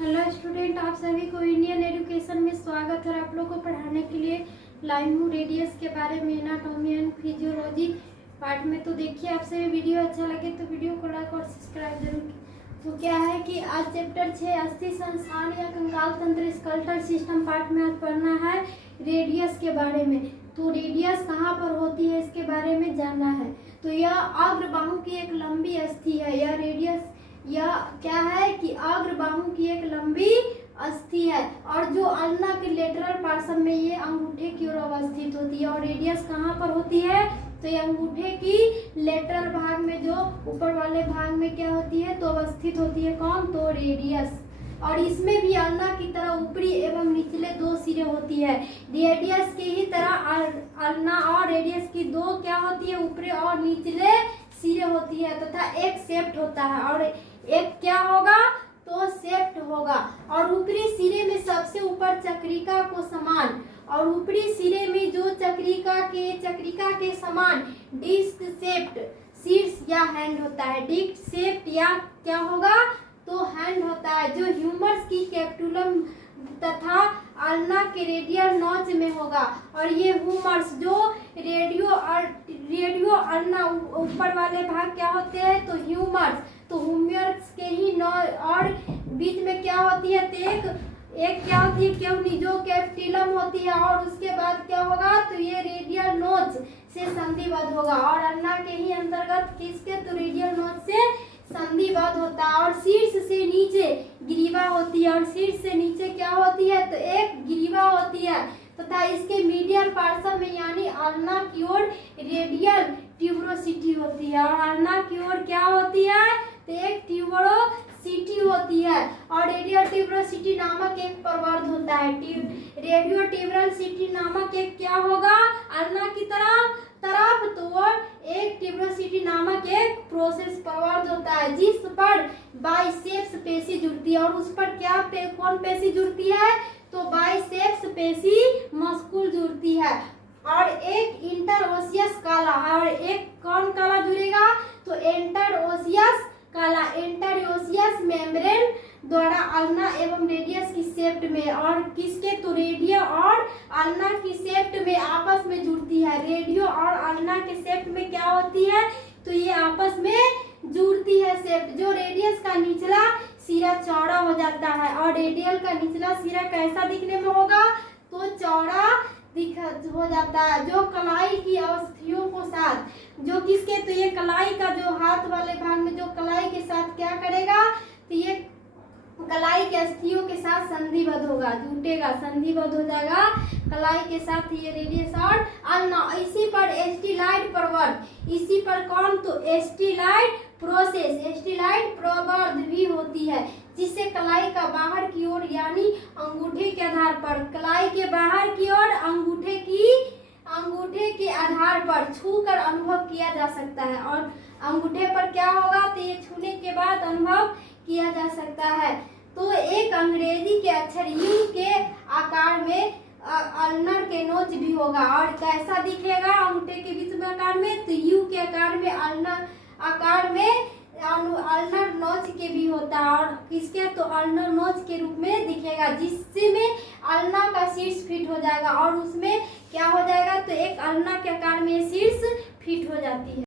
Hello student, आप सभी को इंडियन एजुकेशन में स्वागत है। आप लोग को पढ़ाने के लिए लाइन हूँ रेडियस के बारे में, एनाटॉमी एंड फिजियोलॉजी पार्ट में। तो देखिए, आपसे वीडियो अच्छा लगे तो वीडियो को लाइक और सब्सक्राइब जरूर कीजिए। तो क्या है कि आज चैप्टर 6 अस्थि संस्थान या कंकाल तंत्र स्कल्टल सिस्टम पार्ट में आज पढ़ना है रेडियस के बारे में। तो रेडियस कहाँ पर होती है इसके बारे में जानना है। तो यह अग्रबाहु की एक लंबी अस्थि है। यह रेडियस यह क्या है कि अग्रबाहु की एक लंबी अस्थि है और जो अल्ना के लेटरल पार्श्व में ये अंगूठे की ओर अवस्थित होती है। और रेडियस कहाँ पर होती है? तो ये अंगूठे की लेटरल भाग में, जो ऊपर वाले भाग में क्या होती है तो अवस्थित होती है। कौन? तो रेडियस। और इसमें भी अल्ना की तरह ऊपरी एवं निचले दो सिरे होती है। रेडियस की ही तरह अल्ना और रेडियस की दो क्या होती है? ऊपरी और निचले सिरे होती है तथा एक सेप्ट होता है। और एक क्या होगा? तो सेप्ट होगा। और ऊपरी सिरे में सबसे ऊपर चक्रिका को समान, और ऊपरी सिरे में जो चक्रिका के समान डिस्क शेप्ड शीर्ष या हैंड होता है। डिस्क शेप्ड या क्या होगा? तो हैंड होता है, जो ह्यूमरस की कैप्सुलम तथा अल्ना के रेडियल नॉच में होगा। और ये ह्यूमरस जो रेडियो अल्ना ऊपर वाले भाग क्या होते हैं? तो ह्यूमरस। तो ह्यूमरस के ही और बीच में क्या होती है? तो एक क्या होती है? क्यों जो कैप्सुलम होती है। और उसके बाद क्या होगा? तो ये रेडियल नोच से संधिबद्ध होगा। और अल्ना के ही अंतर्गत किसके? तो रेडियल नोच से संधिबद्ध होता है। और शीर्ष से नीचे ग्रीवा होती है। और शीर्ष से नीचे क्या होती है? तो एक ग्रीवा होती है तथा इसके मीडियल पार्श्व में यानी अल्ना की ओर रेडियल ट्यूबरोसिटी होती है। और अल्ना की ओर क्या होती है? तो एक ट्यूबरोसिटी होती है। और रेडियल ट्यूबरोसिटी नामक एक प्रवर्ध होता है। रेडियो ट्यूबरोसिटी नामक एक क्या होगा? अल्ना की तरफ तो एक ट्यूबरोसिटी नामक एक प्रोसेस प्रवर्ध होता है, जिस पर बाइसेप्स पेशी जुड़ती है। और उस पर क्या कौन पेशी जुड़ती है? तो बाइसेप्स पेशी मस्कुल जुड़ती है। और एक इंटरओसियस काला, और एक कौन काला जुड़ेगा? तो इंटरओसियस काला। इंटरओसियस मेम्ब्रेन द्वारा अल्ना एवं रेडियस की सेप्ट में, और किसके? तो रेडियो और अल्ना की सेप्ट में आपस में जुड़ती है। रेडियो और अल्ना के सेप्ट में क्या होती है? तो ये आपस में जुड़ती है सेप्ट। जो रेडियस का निचला सिरा चौड़ा हो जाता है और रेडियल का निचला सिरा कैसा दिखने में होगा? तो चौड़ा हो जाता है। जो कलाई की अवस्थियों को साथ, जो किसके? तो ये कलाई का जो हाथ वाले भाग में जो कलाई के साथ क्या करेगा? तो ये कलाई के अस्थियों के साथ संधिबद्ध होगा, जुटेगा, संधिबद्ध हो जाएगा कलाई के साथ ये रेडियस और अल्ना। इसी पर एस्टिलाइड प्रवर्ध, इसी पर कौन? तो एस्टिलाइड प्रोसेस, एस्टिलाइड प्रवर्ध भी होती है, जिससे कलाई का बाहर की ओर यानी अंगूठे के आधार पर, कलाई के बाहर की ओर अंगूठे के आधार पर छूकर अनुभव किया जा सकता है। और अंगूठे पर क्या होगा? तो ये छूने के बाद अनुभव किया जा सकता है। तो एक अंग्रेजी के अक्षर यू के आकार में अल्नर के नोच भी होगा। और कैसा दिखेगा अंगूठे के बीच में आकार में? तो यू के आकार में अल्नर आकार में अल्नर नोच के भी होता है। और किसके? तो अल्नर नोच के रूप में दिखेगा, जिसमें अल्ना का शीर्ष फिट हो जाएगा। और उसमें क्या हो जाएगा? तो एक अल्ना के आकार में शीर्ष फिट हो जाती है।